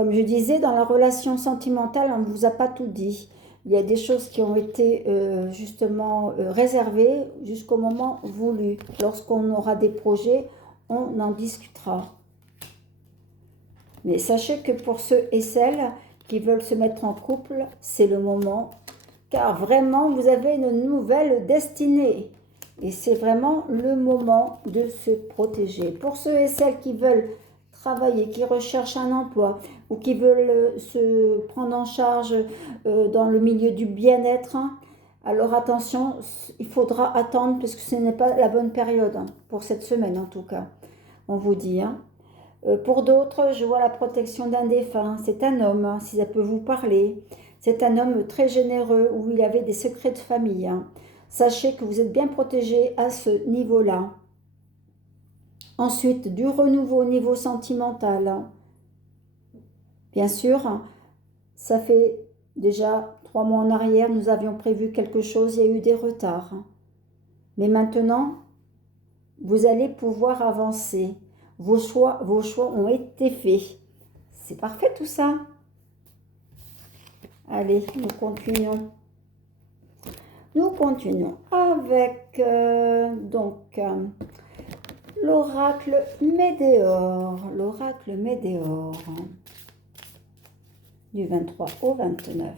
Comme je disais, dans la relation sentimentale, on ne vous a pas tout dit. Il y a des choses qui ont été justement réservées jusqu'au moment voulu. Lorsqu'on aura des projets, on en discutera. Mais sachez que pour ceux et celles qui veulent se mettre en couple, c'est le moment. Car vraiment, vous avez une nouvelle destinée. Et c'est vraiment le moment de se protéger. Pour ceux et celles qui veulent travailler, qui recherchent un emploi ou qui veulent se prendre en charge dans le milieu du bien-être, hein, alors attention, il faudra attendre parce que ce n'est pas la bonne période, hein, pour cette semaine en tout cas, on vous dit. Hein. Pour d'autres, je vois la protection d'un défunt. C'est un homme, hein, si ça peut vous parler. C'est un homme très généreux où il avait des secrets de famille. Hein. Sachez que vous êtes bien protégé à ce niveau-là. Ensuite, du renouveau au niveau sentimental. Bien sûr, ça fait déjà 3 mois en arrière, nous avions prévu quelque chose, il y a eu des retards. Mais maintenant, vous allez pouvoir avancer. Vos choix ont été faits. C'est parfait tout ça. Allez, nous continuons. Nous continuons avec l'oracle Médéor. L'oracle Médéor du 23 au 29.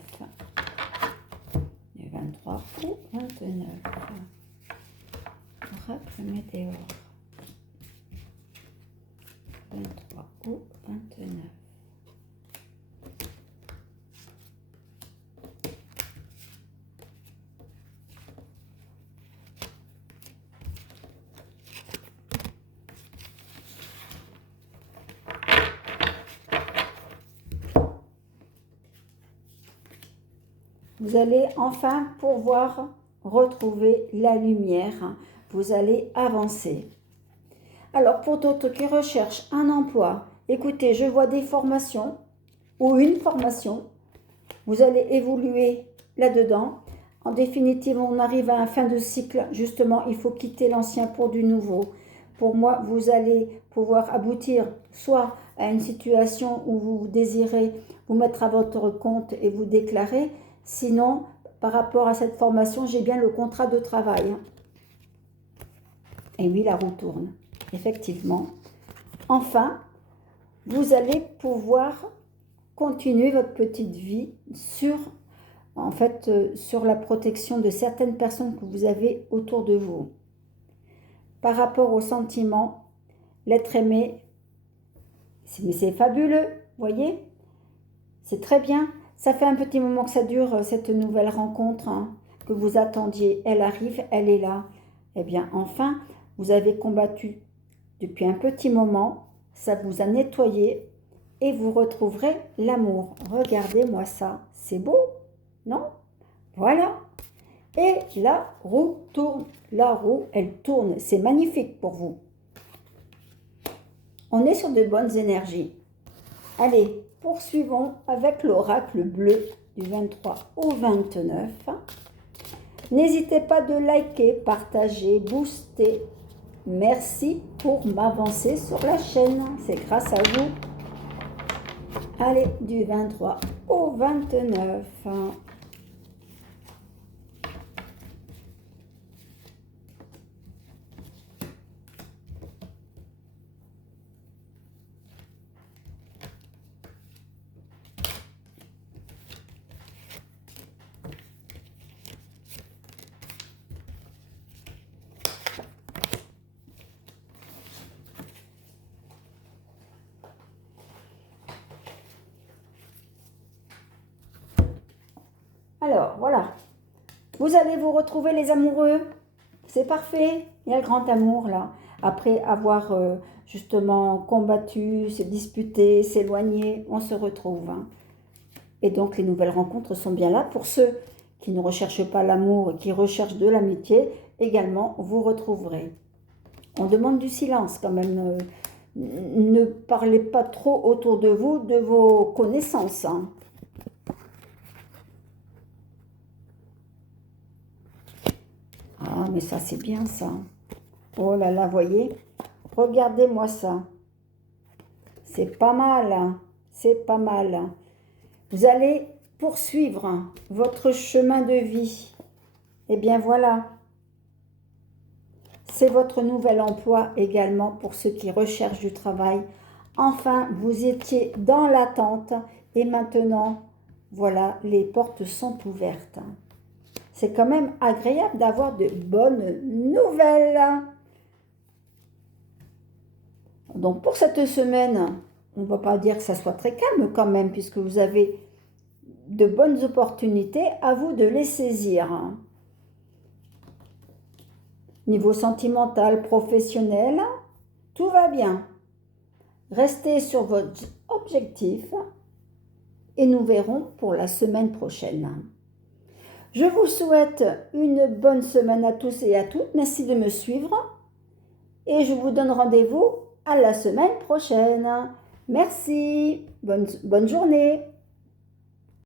Du 23 au 29. Oracle Médéor. 23 au 29. Vous allez enfin pouvoir retrouver la lumière. Vous allez avancer. Alors, pour d'autres qui recherchent un emploi, écoutez, je vois des formations ou une formation. Vous allez évoluer là-dedans. En définitive, on arrive à un fin de cycle. Justement, il faut quitter l'ancien pour du nouveau. Pour moi, vous allez pouvoir aboutir soit à une situation où vous désirez vous mettre à votre compte et vous déclarer. Sinon, par rapport à cette formation, j'ai bien le contrat de travail. Et oui, la roue tourne. Effectivement. Enfin, vous allez pouvoir continuer votre petite vie sur la protection de certaines personnes que vous avez autour de vous. Par rapport aux sentiments, l'être aimé, c'est fabuleux, voyez? C'est très bien. Ça fait un petit moment que ça dure, cette nouvelle rencontre, hein, que vous attendiez. Elle arrive, elle est là. Eh bien, enfin, vous avez combattu depuis un petit moment, ça vous a nettoyé et vous retrouverez l'amour. Regardez-moi ça, c'est beau, non? Voilà. Et la roue tourne. La roue, elle tourne. C'est magnifique pour vous. On est sur de bonnes énergies. Allez, poursuivons avec l'oracle bleu du 23 au 29. N'hésitez pas de liker, partager, booster. Merci pour m'avancer sur la chaîne. C'est grâce à vous. Allez, du 23 au 29. Alors, voilà. Vous allez vous retrouver les amoureux. C'est parfait. Il y a le grand amour là. Après avoir justement combattu, se disputé, s'éloigné, on se retrouve. Hein. Et donc les nouvelles rencontres sont bien là. Pour ceux qui ne recherchent pas l'amour, qui recherchent de l'amitié, également vous retrouverez. On demande du silence quand même. Ne parlez pas trop autour de vous de vos connaissances. Hein. Ah, mais ça, c'est bien, ça. Oh là là, voyez. Regardez-moi ça. C'est pas mal. Hein. C'est pas mal. Vous allez poursuivre votre chemin de vie. Et bien voilà. C'est votre nouvel emploi également pour ceux qui recherchent du travail. Enfin, vous étiez dans l'attente et maintenant, voilà, les portes sont ouvertes. C'est quand même agréable d'avoir de bonnes nouvelles. Donc pour cette semaine, on ne va pas dire que ça soit très calme quand même, puisque vous avez de bonnes opportunités, à vous de les saisir. Niveau sentimental, professionnel, tout va bien. Restez sur votre objectif et nous verrons pour la semaine prochaine. Je vous souhaite une bonne semaine à tous et à toutes. Merci de me suivre et je vous donne rendez-vous à la semaine prochaine. Merci. Bonne journée.